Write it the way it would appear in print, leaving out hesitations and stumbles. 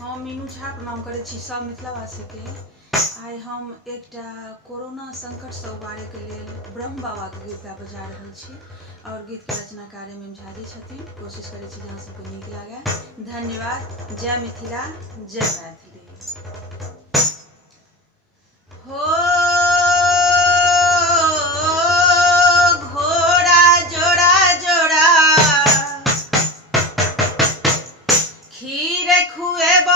हम मीनू झा प्रणाम करै छी सब मिथिलावासीके। आइ हम एकटा कोरोना संकटसँ उबारैके लेल ब्रह्म बाबाके गीत बजा रहल छी और गीतके रचनाकार एम झा जी छथिन। कोशिश करै छी जे अहाँ सबके नीक लागै। धन्यवाद। जय मिथिला, जय मैथिली। हो घोड़ा जोड़ा जोड़ा खीर खुएब